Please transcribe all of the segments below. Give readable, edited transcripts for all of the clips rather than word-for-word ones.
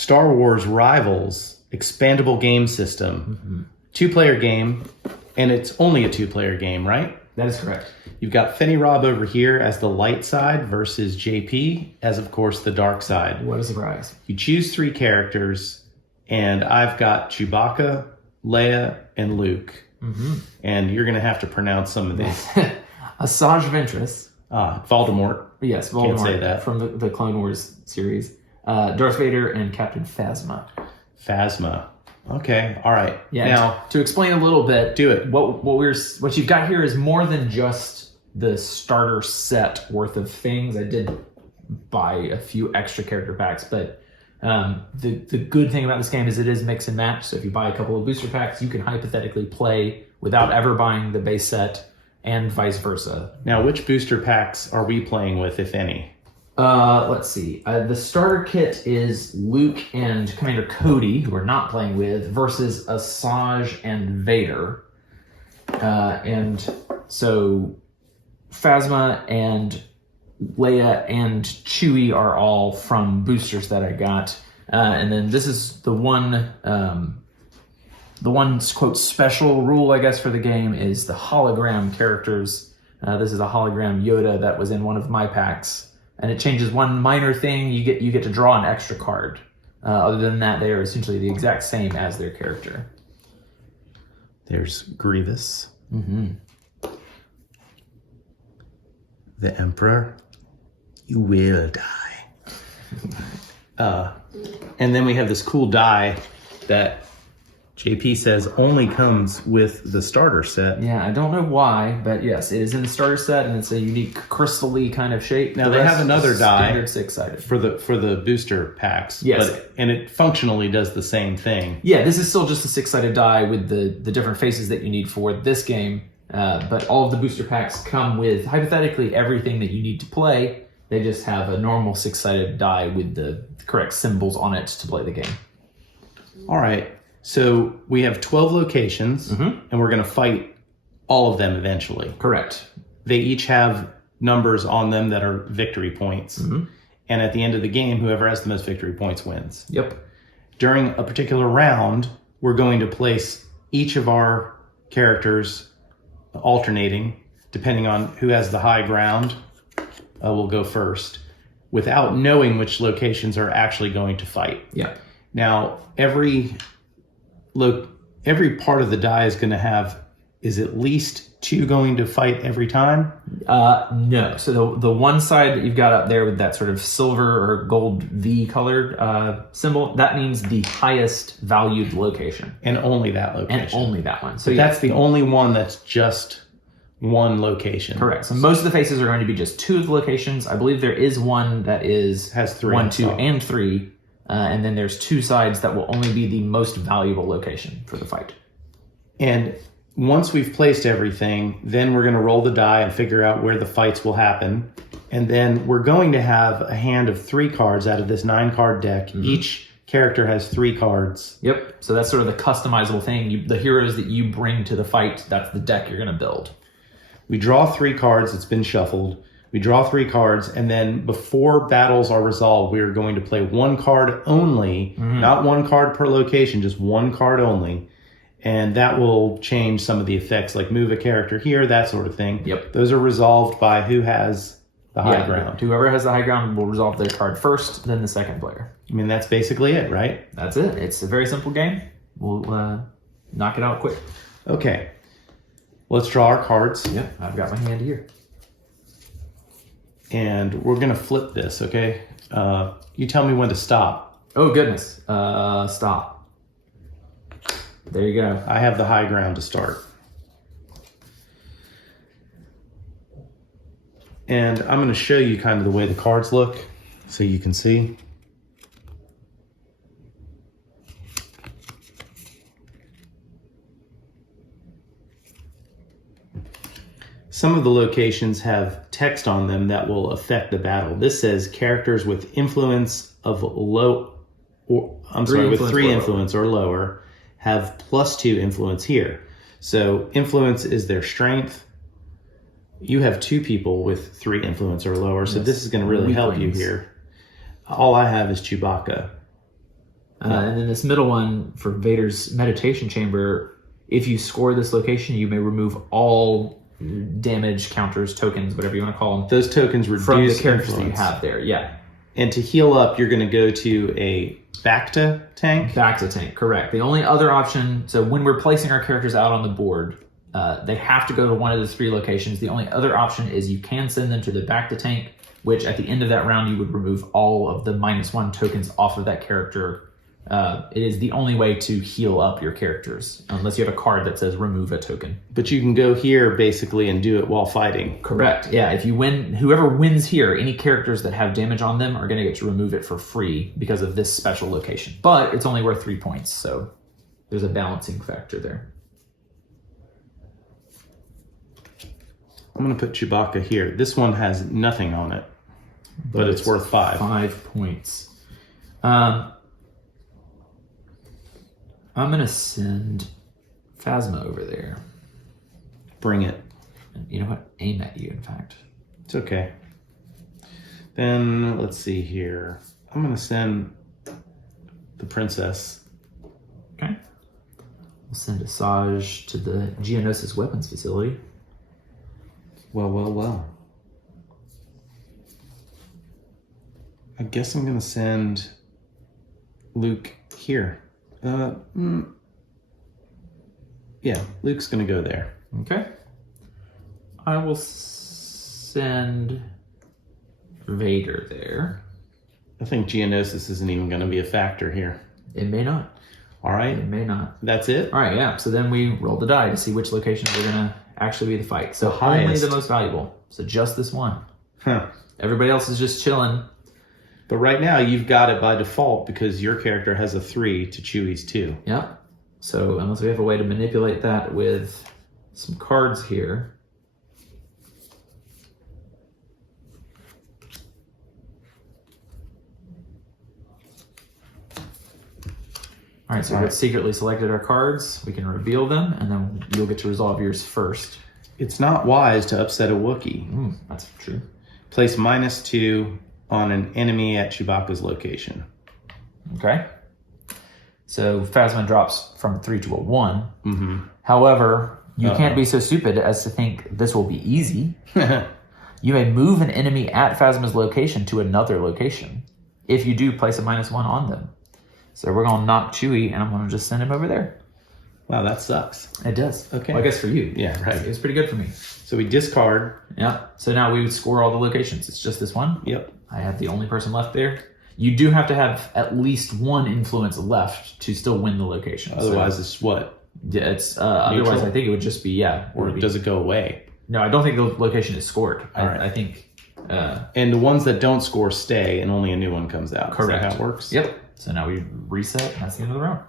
Star Wars Rivals expandable game system. 2-player game, and it's only a 2-player game, right? That is correct. You've got Fenny Rob over here as the light side versus JP as, of course, the dark side. What a surprise. You choose 3 characters, and I've got Chewbacca, Leia, and Luke. And you're going to have to pronounce some of these. Asajj Ventress. Voldemort. Yes, Voldemort. Can't say that. From the Clone Wars series. Darth Vader and Captain Phasma. Phasma. Okay, all right. Yeah. Now, to explain a little bit, do it. What you've got here is more than just the starter set worth of things. I did buy a few extra character packs, but the good thing about this game is it is mix and match. So if you buy a couple of booster packs, you can hypothetically play without ever buying the base set, and vice versa. Now, which booster packs are we playing with, if any? Let's see. The starter kit is Luke and Commander Cody, who we're not playing with, versus Asajj and Vader. And so Phasma and Leia and Chewie are all from boosters that I got. And then this is the one quote special rule, I guess, for the game is the hologram characters. This is a hologram Yoda that was in one of my packs. And it changes one minor thing. You get to draw an extra card. Other than that, they are essentially the exact same as their character. There's Grievous. The Emperor. You will die. And then we have this cool die that JP says only comes with the starter set. Yeah, I don't know why, but yes, it is in the starter set, and it's a unique crystal-y kind of shape. Now they have another die standard six-sided for the booster packs. Yes, and it functionally does the same thing. Yeah, this is still just a six-sided die with the different faces that you need for this game. But all of the booster packs come with hypothetically everything that you need to play. They just have a normal six-sided die with the correct symbols on it to play the game. All right. So we have 12 locations, and we're going to fight all of them eventually. Correct. They each have numbers on them that are victory points. And at the end of the game, whoever has the most victory points wins. Yep. During a particular round, we're going to place each of our characters alternating, depending on who has the high ground. Will go first, without knowing which locations are actually going to fight. Yeah. Now, every part of the die is going to have, is at least 2 going to fight every time? No. So the one side that you've got up there with that sort of silver or gold V colored symbol, that means the highest valued location. And only that location. And only that one. So that's the only one that's just one location. Correct. So most of the faces are going to be just 2 of the locations. I believe there is one that has 3. 1, 2, and 3. And then there's 2 sides that will only be the most valuable location for the fight. And once we've placed everything, then we're going to roll the die and figure out where the fights will happen. And then we're going to have a hand of 3 cards out of this 9-card deck. Each character has 3 cards. Yep. So that's sort of the customizable thing. The heroes that you bring to the fight, that's the deck you're going to build. We draw 3 cards. It's been shuffled. We draw 3 cards, and then before battles are resolved, we are going to play 1 card only, not 1 card per location, just 1 card only. And that will change some of the effects, like move a character here, that sort of thing. Yep. Those are resolved by who has the high ground. Whoever has the high ground will resolve their card first, then the second player. I mean, that's basically it, right? That's it. It's a very simple game. We'll knock it out quick. Okay. Let's draw our cards. Yeah, I've got my hand here. And we're going to flip this, okay? You tell me when to stop. Oh, goodness. Stop. There you go. I have the high ground to start. And I'm going to show you kind of the way the cards look so you can see. Some of the locations have text on them that will affect the battle. This says characters with influence of with 3 influence or lower have +2 influence here. So influence is their strength. You have 2 people with 3 influence or lower, so this is going to really help you here. All I have is Chewbacca. And then this middle one for Vader's meditation chamber, if you score this location, you may remove all damage counters, tokens, whatever you want to call them. Those tokens reduce from the characters influence. that you have there. Yeah. And to heal up, you're going to go to a Bacta tank. Bacta tank, correct. The only other option, so when we're placing our characters out on the board, they have to go to one of the 3 locations. The only other option is you can send them to the Bacta tank, which at the end of that round, you would remove all of the -1 tokens off of that character. It is the only way to heal up your characters, unless you have a card that says remove a token. But you can go here basically and do it while fighting. Correct. Yeah, if you win, whoever wins here, any characters that have damage on them are going to get to remove it for free because of this special location. But it's only worth 3 points, so there's a balancing factor there. I'm going to put Chewbacca here. This one has nothing on it, but it's worth 5. 5 points. I'm going to send Phasma over there. Bring it. And you know what? Aim at you, in fact. It's okay. Then, let's see here. I'm going to send the princess. Okay. We'll send Asajj to the Geonosis weapons facility. Well. I guess I'm going to send Luke here. Yeah, Luke's going to go there. Okay. I will send Vader there. I think Geonosis isn't even going to be a factor here. It may not. All right. It may not. That's it? All right, yeah. So then we roll the die to see which locations are going to actually be the fight. So The only highest. the most valuable. So just this one. Huh. Everybody else is just chilling. But right now, you've got it by default because your character has a 3 to Chewie's 2. Yep. So unless we have a way to manipulate that with some cards here. All right, so we've secretly selected our cards. We can reveal them, and then you'll get to resolve yours first. It's not wise to upset a Wookiee. That's true. Place -2 on an enemy at Chewbacca's location. Okay. So Phasma drops from a 3 to a 1. Mm-hmm. However, you can't be so stupid as to think this will be easy. You may move an enemy at Phasma's location to another location. If you do, place a -1 on them. So we're going to knock Chewie, and I'm going to just send him over there. Wow, that sucks. It does. Okay. Well, I guess for you. Yeah, right. It's pretty good for me. So we discard. Yeah. So now we would score all the locations. It's just this one. Yep. I have the only person left there. You do have to have at least 1 influence left to still win the location. Otherwise, it's what? Yeah, it's otherwise I think it would just be Or does it go away? No, I don't think the location is scored. Alright. I think And the ones that don't score stay, and only a new one comes out. correct. Is that how it works? Yep. So now we reset, and that's the end of the round.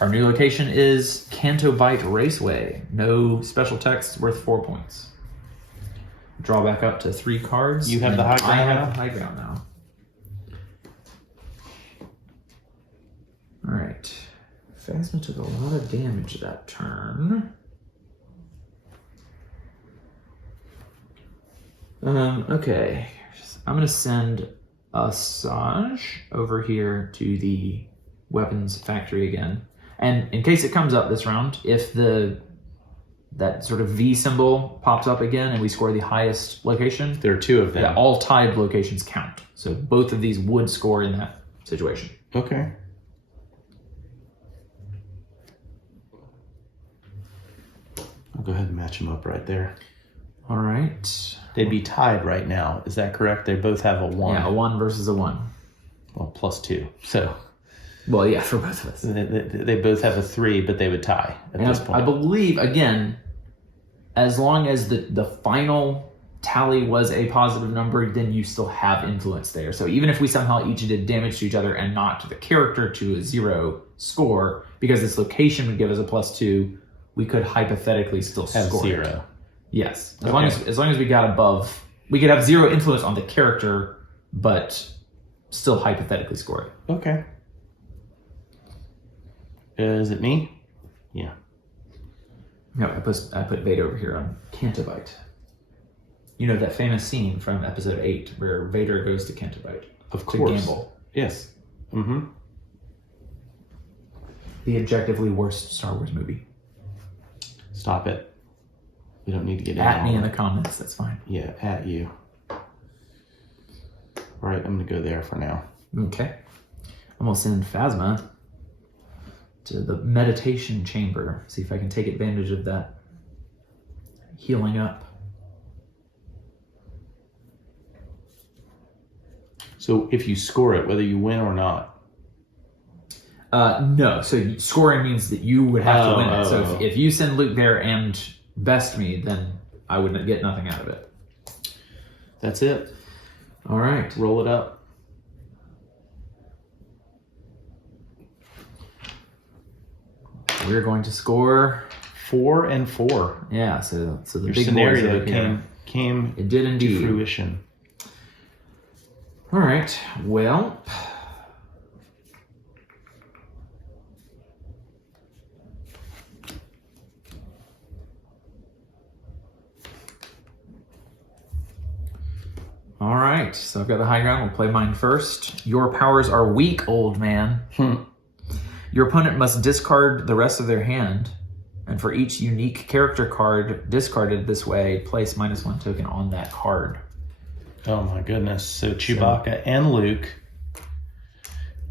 Our new location is Canto Bight Raceway. No special text, worth 4 points. Draw back up to 3 cards. You have the high ground I have now? the high ground now. All right. Phasma took a lot of damage that turn. Okay. I'm going to send Asajj over here to the weapons factory again. And in case it comes up this round, if that sort of V symbol pops up again and we score the highest location, There are 2 of them. yeah, all tied locations count. So both of these would score in that situation. Okay. I'll go ahead and match them up right there. All right. They'd be tied right now. Is that correct? They both have a 1. Yeah, a 1 versus a 1. Well, +2. So Well, yeah, for both of us. they both have a 3, but they would tie at And this point. I believe, again, as long as the final tally was a positive number, then you still have influence there. So even if we somehow each did damage to each other and knocked the character to a 0 score, because this location would give us a +2, we could hypothetically still have score 0. it. Yes, as Okay. long as we got above, we could have 0 influence on the character, but still hypothetically score it. Okay. Is it me? Yeah. No, I put Vader over here on Canto Bight. You know that famous scene from episode 8 where Vader goes to Canto Bight Of to course. gamble. Yes. Mm-hmm. the objectively worst Star Wars movie. Stop it. We don't need to get At me in the comments, that's fine. Yeah, at you. All right, I'm going to go there for now. Okay. I'm going to send Phasma to the meditation chamber. See if I can take advantage of that healing up. So if you score it, whether you win or not. No, so scoring means that you would have to win it. So if you send Luke there and best me, then I would get nothing out of it. That's it. All right. Roll it up. We're going to score 4 and 4. Yeah, so the Your big scenario boys here. came It did indeed. to fruition. All right. Well, all right. So I've got the high ground. We'll play mine first. Your powers are weak, old man. Your opponent must discard the rest of their hand, and for each unique character card discarded this way, place -1 token on that card. Oh my goodness. So Chewbacca and Luke.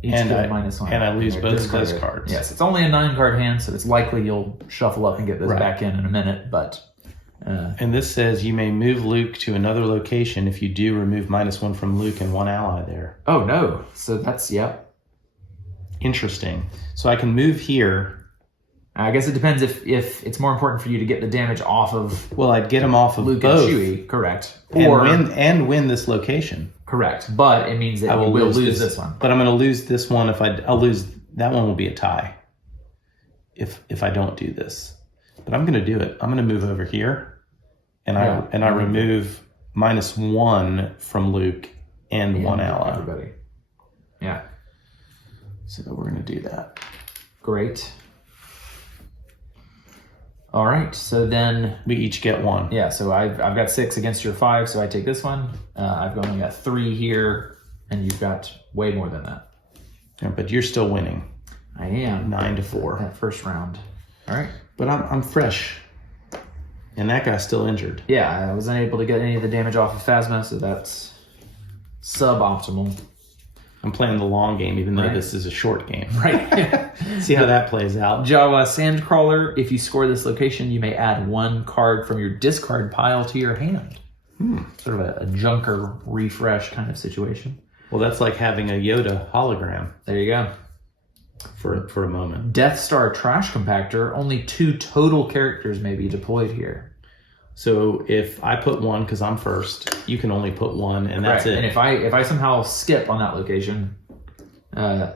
Each And get I- -1. and I lose They're both of those discarded. cards. Yes, it's only a 9-card hand, so it's likely you'll shuffle up and get this Right. back in a minute, but... And this says you may move Luke to another location. If you do, remove -1 from Luke and 1 ally there. Oh, no. So that's, yep. Interesting. So I can move here. I guess it depends if it's more important for you to get the damage off of Well, I'd get him off of Luke both and Chewie, correct. and win this location. Correct, but it means that I you will lose this one. But I'm going to lose this one. I'll lose that one. Will be a tie if I don't do this. But I'm going to do it. I'm going to move over here, and I remove -1 from Luke and 1 ally. Everybody. Yeah. So we're going to do that. Great. All right, so then... We each get 1. Yeah, so I've got 6 against your 5, so I take this one. I've only got 3 here, and you've got way more than that. Yeah, but you're still winning. I am. 9-4. That first round. All right. But I'm fresh. And that guy's still injured. Yeah, I was unable to get any of the damage off of Phasma, so that's suboptimal. I'm playing the long game, even though Right. this is a short game. Right. See how that plays out. Jawa Sandcrawler, if you score this location, you may add 1 card from your discard pile to your hand. Sort of a junker refresh kind of situation. Well, that's like having a Yoda hologram There you go. for a moment. Death Star Trash Compactor, only 2 total characters may be deployed here. So if I put 1 because I'm first, you can only put 1, and that's Right. it. And if I somehow skip on that location, and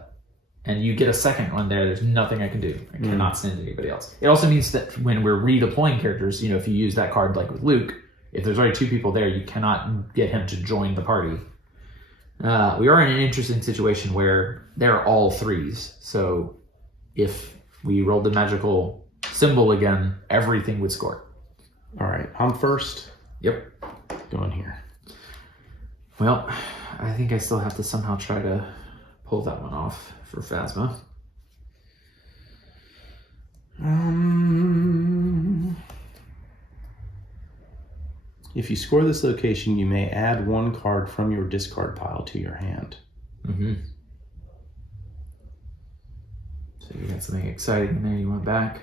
you get a second one there's nothing I can do. I cannot send anybody else. It also means that when we're redeploying characters, if you use that card like with Luke, if there's already 2 people there, you cannot get him to join the party. We are in an interesting situation where they're all 3s. So if we rolled the magical symbol again, everything would score. All right, I'm first. Yep. Going here. Well, I think I still have to somehow try to pull that one off for Phasma. If you score this location, you may add 1 card from your discard pile to your hand. Mm-hmm. So you got something exciting in there you want back.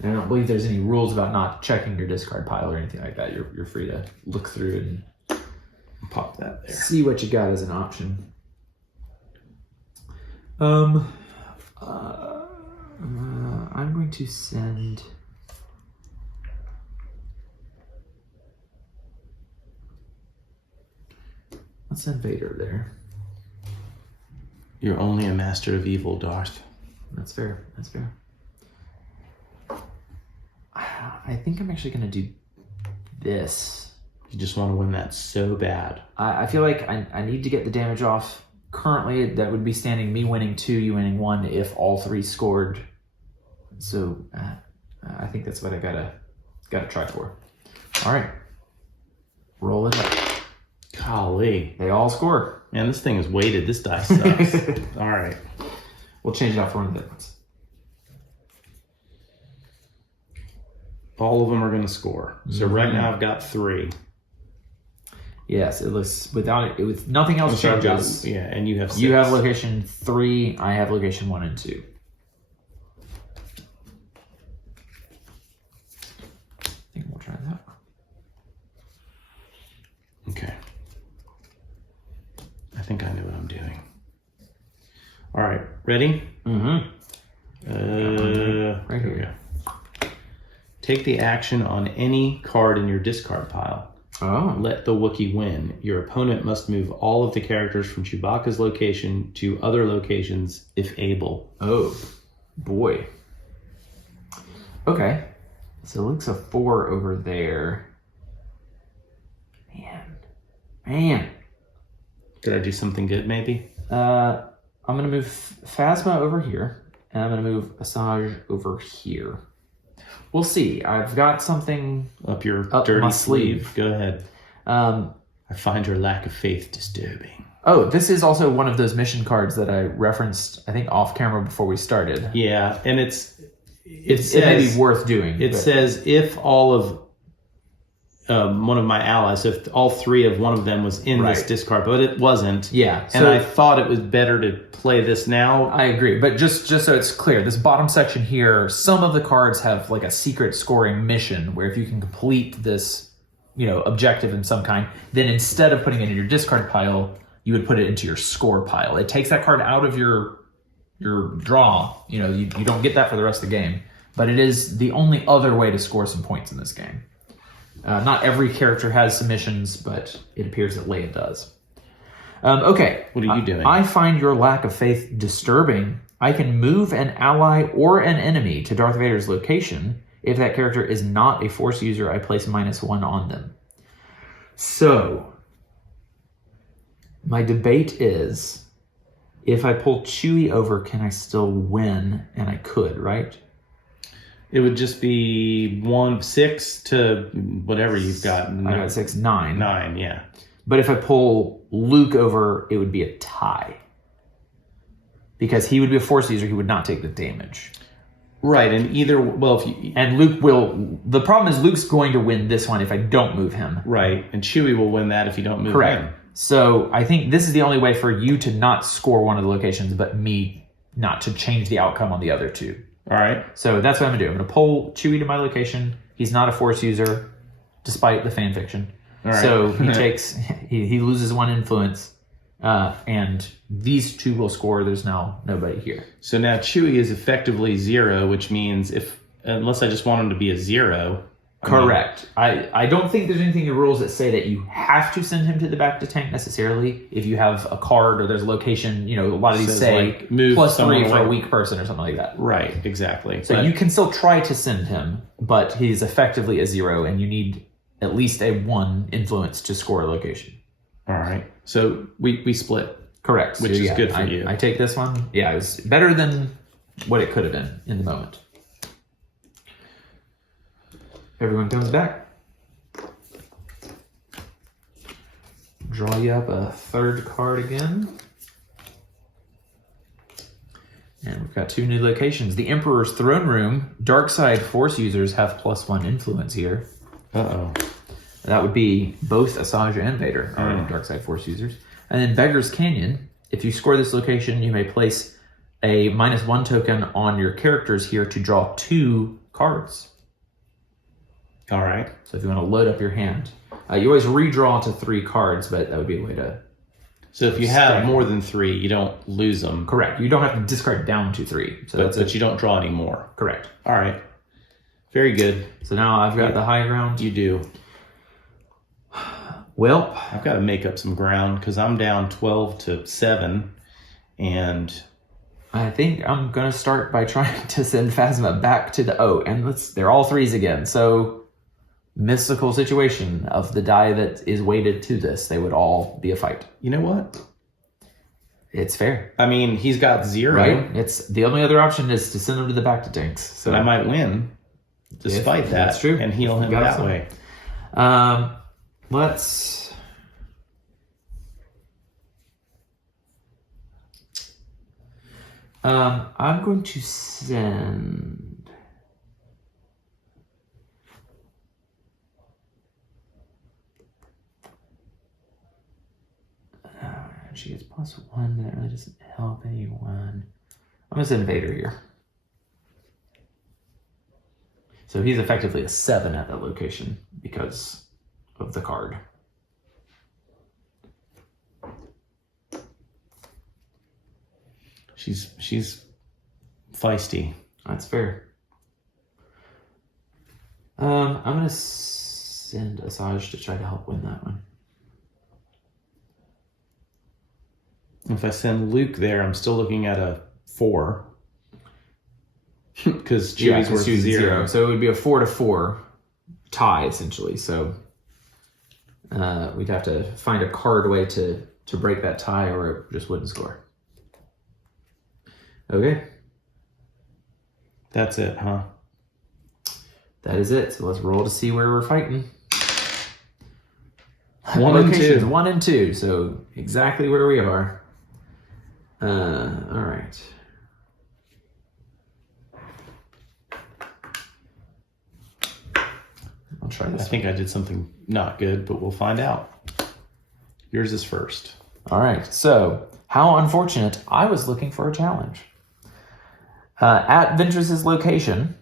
And I don't believe there's any rules about not checking your discard pile or anything like that. You're free to look through it and Pop that there. see what you got as an option. I'm going to send... Let's send Vader there. You're only a master of evil, Darth. That's fair. That's fair. I think I'm actually going to do this. You just want to win that so bad. I feel like I need to get the damage off. Currently, that would be standing me winning 2, you winning 1 if all 3 scored. So I think that's what I gotta try for. All right, roll it up. Golly. They all score. Man, this thing is weighted. This dice sucks. All right. We'll change it out for one of the ones. All of them are going to score. So right now I've got 3. Yes, it looks without it with nothing else changes. Yeah, and you have 6. You have location 3. I have location 1 and 2. I think we'll try that. Okay. I think I know what I'm doing. All right, ready? Mm-hmm. Right here. Take the action on any card in your discard pile. Oh. Let the Wookiee win. Your opponent must move all of the characters from Chewbacca's location to other locations if able. Oh, boy. Okay. So Luke's a 4 over there. Man. Did I do something good, maybe? I'm going to move Phasma over here, and I'm going to move Asajj over here. We'll see. I've got something Up your up dirty my sleeve. Go ahead. I find your lack of faith disturbing. Oh, this is also one of those mission cards that I referenced, I think, off camera before we started. Yeah, and it may be worth doing. It says if all of one of my allies, so if all 3 of one of them was in this discard, but it wasn't. Yeah. And I thought it was better to play this now. I agree, but just so it's clear, this bottom section here, some of the cards have like a secret scoring mission where if you can complete this, objective in some kind, then instead of putting it in your discard pile, you would put it into your score pile. It takes that card out of your draw. You don't get that for the rest of the game, but it is the only other way to score some points in this game. Not every character has submissions, but it appears that Leia does. Okay. What are you doing? I find your lack of faith disturbing. I can move an ally or an enemy to Darth Vader's location. If that character is not a Force user, I place -1 on them. So, my debate is, if I pull Chewie over, can I still win? And I could, right? It would just be 6 to whatever you've got. I got 6, 9. 9, yeah. But if I pull Luke over, it would be a tie. Because he would be a Force user, he would not take the damage. Right, and and Luke will... The problem is Luke's going to win this one if I don't move him. Right, and Chewie will win that if you don't move him. So I think this is the only way for you to not score one of the locations, but me not to change the outcome on the other 2. All right. So that's what I'm going to do. I'm going to pull Chewie to my location. He's not a Force user, despite the fan fiction. All right. So he takes... he loses 1 influence, and these 2 will score. There's now nobody here. So now Chewie is effectively 0, which means unless I just want him to be a 0... Correct. I don't think there's anything in the rules that say that you have to send him to the back to tank necessarily. If you have a card or there's a location, a lot of these say move +3 for a weak person or something like that. Right, exactly. So you can still try to send him, but he's effectively a 0 and you need at least a 1 influence to score a location. All right. So we split. Correct. Which is good for you. I take this one. Yeah, it was better than what it could have been in the moment. Everyone comes back. Draw you up a 3rd card again. And we've got 2 new locations. The Emperor's Throne Room. Dark side Force users have +1 influence here. Uh-oh. That would be both Asajj and Vader are dark side Force users. And then Beggar's Canyon. If you score this location, you may place a -1 token on your characters here to draw 2 cards. All right. So if you want to load up your hand, you always redraw to 3 cards, but that would be a way to... So if you have more than 3, you don't lose them. Correct. You don't have to discard down to 3. So but you don't draw any more. Correct. All right. Very good. So now I've got the high ground. You do. Well, I've got to make up some ground because I'm down 12-7, and I think I'm going to start by trying to send Phasma back to the... Oh, and they're all 3s again. So... mystical situation of the die that is weighted to this. They would all be a fight. You know what? It's fair. I mean, he's got 0. Right? It's the only other option is to send him to the back to tanks. So but I might win despite that. That's true. And heal him that way. Let's... I'm going to send... She gets +1, but that really doesn't help anyone. I'm going to send Vader here. So he's effectively a 7 at that location because of the card. She's feisty. That's fair. I'm going to send Asajj to try to help win that one. If I send Luke there, I'm still looking at a 4. Because Chewie's worth 0. So it would be a 4-4 tie, essentially. So we'd have to find a card way to break that tie, or it just wouldn't score. Okay. That's it, huh? That is it. So let's roll to see where we're fighting. 1 and 2. 1 and 2. So exactly where we are. All right. I'll try this. I think I did something not good, but we'll find out. Yours is first. All right. So, how unfortunate. I was looking for a challenge. At Ventress's location,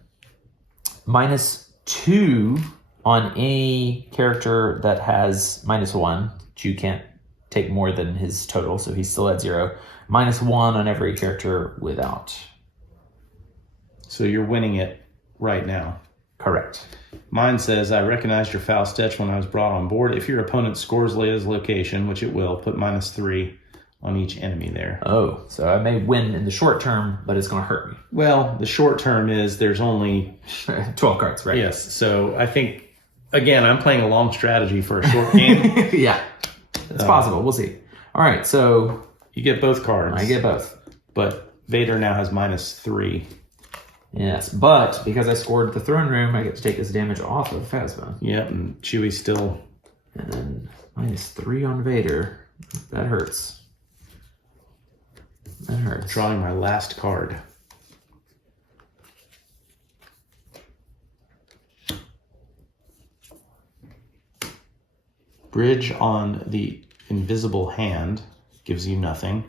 -2 on any character that has -1. You can't take more than his total, so he's still at 0. -1 on every character without. So you're winning it right now. Correct. Mine says, I recognized your foul stitch when I was brought on board. If your opponent scores Leia's location, which it will, put -3 on each enemy there. Oh, so I may win in the short term, but it's going to hurt me. Well, the short term is there's only 12 cards, right? Yes. So I think, again, I'm playing a long strategy for a short game. Yeah, it's possible. We'll see. All right, so You get both cards. I get both. But Vader now has -3. Yes, but because I scored the throne room, I get to take this damage off of Phasma. Yep, and Chewie's still... And then -3 on Vader. That hurts. That hurts. Drawing my last card. Bridge on the invisible hand gives you nothing.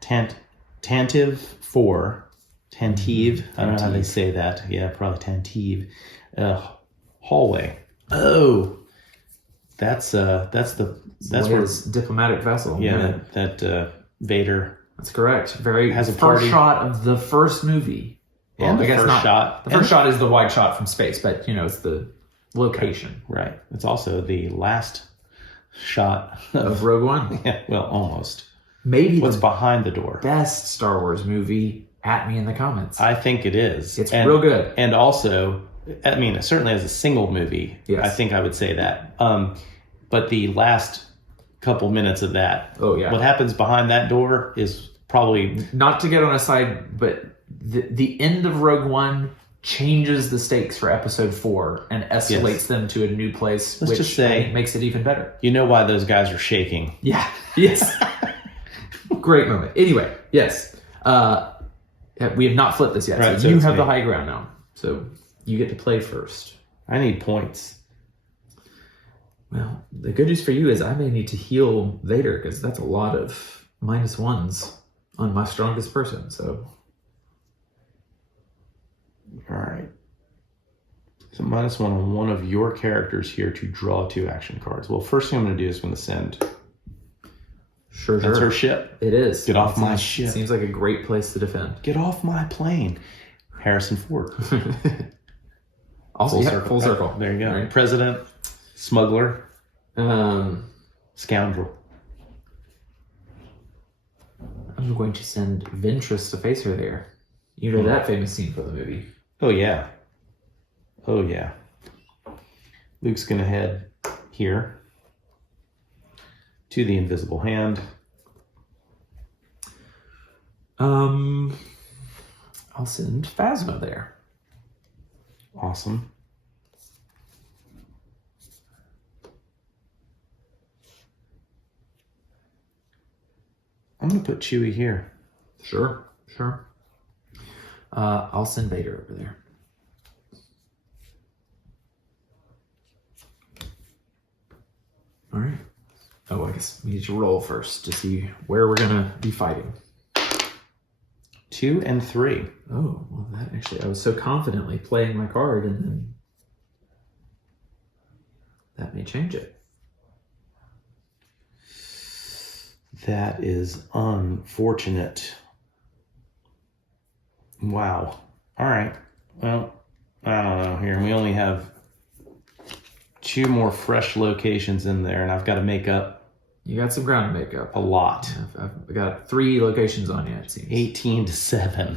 Tantive 4. Tantive. I don't know how they say that. Yeah, probably Tantive. Hallway. Oh, that's where his diplomatic vessel. Yeah, that Vader. That's correct. Very has a first party. shot of the first movie. Well, And I the guess first not. shot. The first shot is the wide shot from space, but it's the location Right. It's also the last shot of Rogue One. Yeah, well, almost. Maybe What's the behind the door? best Star Wars movie. At me in the comments. I think it is. It's real good. And also, I mean, certainly as a single movie, Yes. I think I would say that. But the last couple minutes of that, Oh, yeah. what happens behind that door is probably... Not to get on a side, but the end of Rogue One changes the stakes for Episode 4 and escalates them to a new place, Let's which just say- I think makes it even better. You know why those guys are shaking. Yeah. Yes. Great moment. Anyway, yes. We have not flipped this yet, Right, so so you it's have me. the high ground now. So you get to play first. I need points. Well, the good news for you is I may need to heal Vader because that's a lot of -1s on my strongest person. So All right. So -1 on one of your characters here to draw 2 action cards. Well, first thing I'm going to do is I'm going to send... sure. That's her ship. It is. Get off my Seems- ship. Seems like a great place to defend. Get off my plane. Harrison Ford. Also, full circle. There you go. Right. President, smuggler, Um, scoundrel. I'm going to send Ventress to face her there. You know that famous scene from the movie. Oh, yeah. Oh, yeah. Luke's going to head here to the invisible hand. I'll send Phasma there. Awesome. I'm going to put Chewie here. Sure. I'll send Vader over there. All right. Oh, I guess we need to roll first to see where we're gonna be fighting. 2 and 3. Oh, well, that actually, I was so confidently playing my card, and then that may change it. That is unfortunate. Wow. All right. Well, I don't know here. We only have 2 more fresh locations in there, and I've got to make up You got some ground to make up. a lot. I've got 3 locations on you, it seems. 18-7.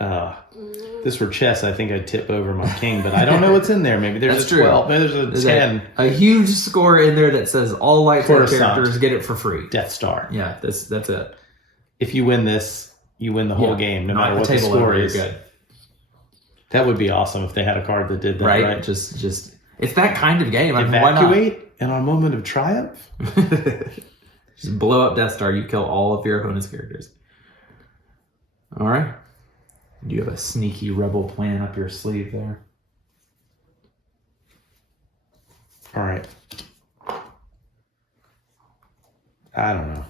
If this were chess, I think I'd tip over my king, but I don't know what's in there. Maybe there's That's a 12. Maybe there's a 10. A huge score in there that says all light side characters get it for free. Death Star. Yeah, that's it. If you win this, you win the whole game, no matter what the score is. You're good. That would be awesome if they had a card that did that, right? Just it's that kind of game. I mean, Evacuate, and on a moment of triumph, why not? Just blow up Death Star. You kill all of your opponent's characters. All right. Do you have a sneaky rebel plan up your sleeve there? all right. I don't know.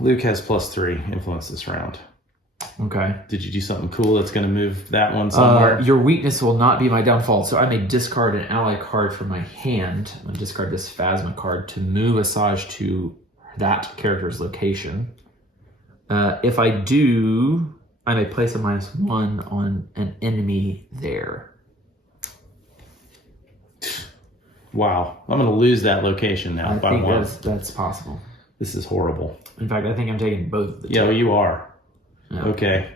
Luke has +3 influence this round. Okay. Did you do something cool that's going to move that one somewhere? Your weakness will not be my downfall. So I may discard an ally card from my hand. I'm going to discard this Phasma card to move Asajj to that character's location. If I do, I may place a -1 on an enemy there. Wow. I'm going to lose that location now I by think 1. that's possible. This is horrible. In fact, I think I'm taking both of the Yeah, well, you are. Yeah. Okay.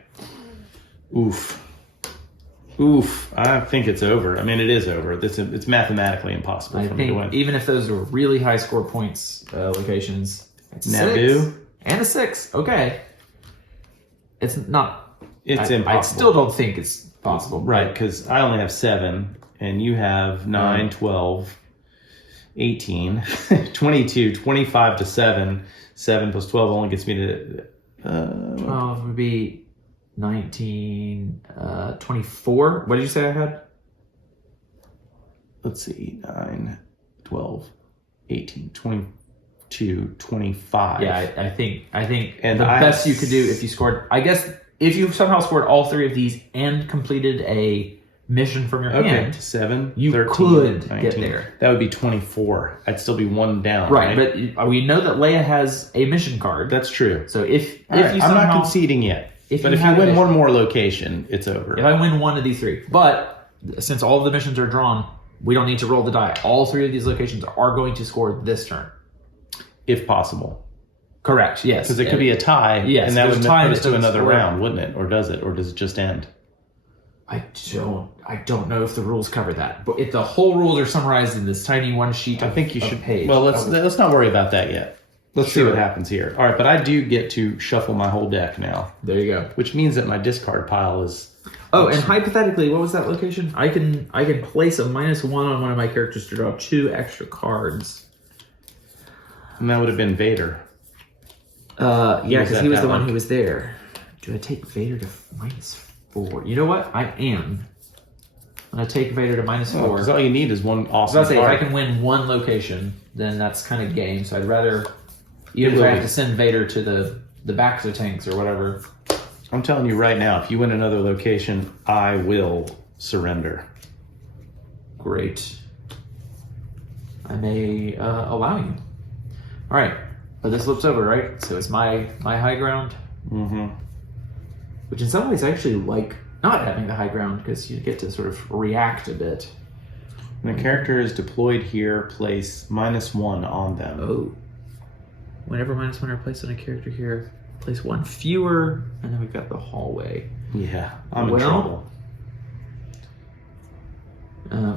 Oof. I think it's over. I mean, it is over. It's mathematically impossible for me to win. Even if those were really high score points locations, it's Naboo. 6. And a 6. Okay. It's not. It's I impossible. still don't think it's possible. Right, because I only have 7, and you have 9, 12, 18, 22, 25 to 7. 7 plus 12 only gets me to... 12 would be 19, 24. What did you say I had? Let's see, 9, 12, 18, 22, 25. Yeah, I think And the I best have you could do if you scored, I guess, if you somehow scored all 3 of these and completed a mission from your hand, 7, you 13, could 19. get there. That would be 24. I'd still be 1 down. Right, but we know that Leia has a mission card. That's true. So if Right, you I'm somehow, not conceding yet. if But you if you have a win mission- one more location, it's over. if I win one of these 3, but since all of the missions are drawn, we don't need to roll the die. All 3 of these locations are going to score this turn. If possible. Correct. Yes. Because it could be a tie, Yes, and that there's would a tie put and us it to doesn't another score. round, wouldn't it? Or does it? Or does it just end? I don't know if the rules cover that, but if the whole rules are summarized in this tiny one sheet, I think you should. page. Well, let's not worry about that yet. Let's see Sure. what happens here. All right, but I do get to shuffle my whole deck now, There you go. which means that my discard pile is. Oh, and hypothetically, what was that location? I can place a -1 on one of my characters to draw 2 extra cards. And that would have been Vader. Yeah, because at he was that the one one. who was there. Do I take Vader to -4? You know what? I am. I'm gonna take Vader to -4. Because all you need is one I was awesome about to say, if card. I can win one location, then that's kind of game. So I'd rather, even It if will I have be. to send Vader to the backs of tanks or whatever. I'm telling you right now, if you win another location, I will surrender. Great. I may allow you. All right, but this flips over, right? So it's my high ground, Mm-hmm. which in some ways I actually like not having the high ground because you get to sort of react a bit. When a character is deployed here, place -1 on them. Oh. Whenever -1 are placed on a character here, place 1 fewer, and then we've got the hallway. Yeah, I'm in Well, trouble.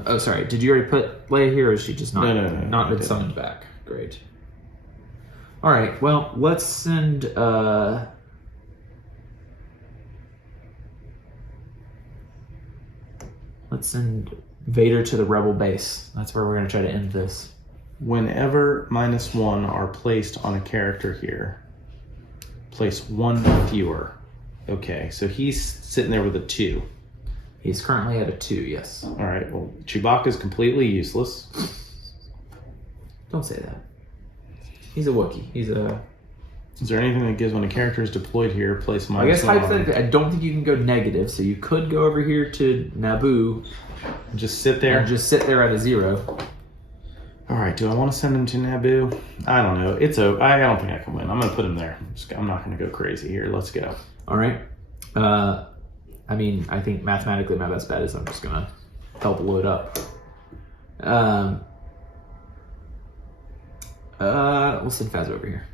Oh, sorry. Did you already put Leia here, or is she just not No, not I been didn't. summoned back? Great. All right. Well, let's send. Let's send Vader to the Rebel base. That's where we're going to try to end this. Whenever -1 are placed on a character here, Place 1 fewer. Okay, so he's sitting there with a 2. He's currently at a 2, yes. All right, well, Chewbacca's completely useless. Don't say that. He's a Wookiee. He's a... Is there anything that gives when a character is deployed here, place -1? I guess hypothetically, I don't think you can go negative, so you could go over here to Naboo. Just sit there? And just sit there at a 0. All right, do I want to send him to Naboo? I don't know. I don't think I can win. I'm going to put him there. I'm not going to go crazy here. Let's go. All right. I mean, I think mathematically my best bet is I'm just going to help load up. We'll send Phasma over here.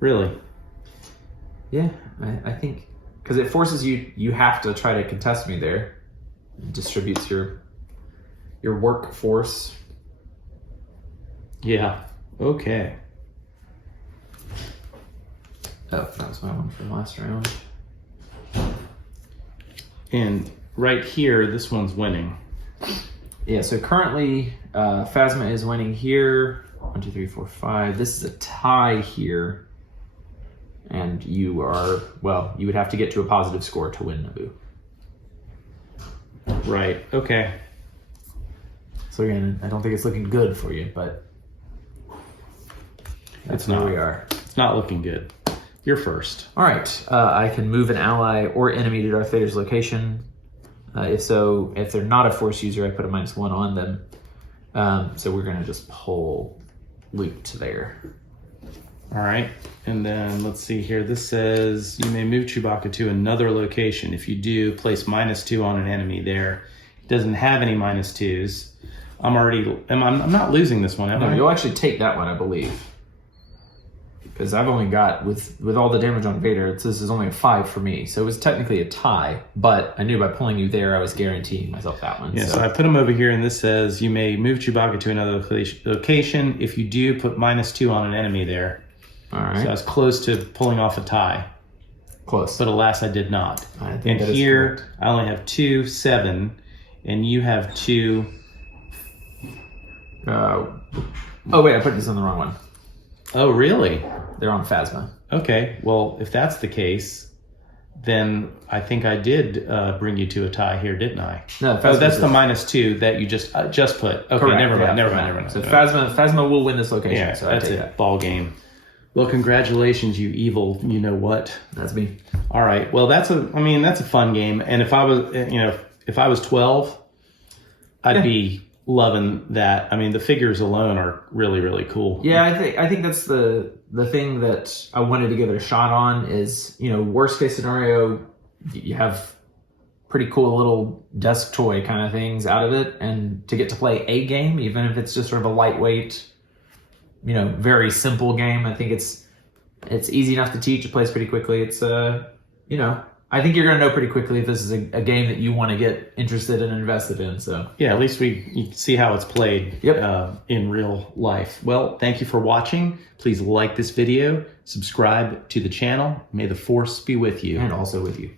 Really? Yeah, I think... Because it forces you have to try to contest me there. It distributes your workforce. Yeah. Okay. Oh, that was my one from last round. And right here, this one's winning. Yeah, so currently Phasma is winning here. 1, 2, 3, 4, 5. This is a tie here. And you are, well, you would have to get to a positive score to win Naboo. Right. Okay. So again, I don't think it's looking good for you, but that's where we are. It's not looking good. You're first. All right. I can move an ally or enemy to Darth Vader's location. If they're not a Force user, I put a -1 on them. So we're going to just pull Luke to there. All right. And then let's see here. This says you may move Chewbacca to another location. If you do, place -2 on an enemy there. It doesn't have any -2s. I'm not losing this one, am I? No, you'll actually take that one, I believe. Because I've only got, with all the damage on Vader, this is only a 5 for me. So it was technically a tie, but I knew by pulling you there, I was guaranteeing myself that one. Yeah, so I put him over here, and this says you may move Chewbacca to another location. If you do, put -2 on an enemy there. All right. So I was close to pulling off a tie. Close. But alas, I did not. I think and that here, is correct. I only have 2, 7, and you have 2. Oh, wait, I put this on the wrong one. Oh, really? They're on Phasma. Okay, well, if that's the case, then I think I did bring you to a tie here, didn't I? No, oh, that's the -2 that you just put. Okay, correct, never mind. So Phasma will win this location. Yeah, so that's it. Ball game. Well, congratulations, you evil. You know what? That's me. All right. Well, that's a fun game. And if I was 12, I'd be loving that. I mean, the figures alone are really, really cool. Yeah, I think that's the thing that I wanted to give it a shot on is, worst case scenario, you have pretty cool little desk toy kind of things out of it, and to get to play a game, even if it's just sort of a lightweight, very simple game, I think it's easy enough to teach. It plays pretty quickly. It's I think you're going to know pretty quickly if this is a game that you want to get interested and invested in. So yeah, at least you see how it's played in real life. Well, thank you for watching. Please like this video, subscribe to the channel. May the Force be with you. And also with you.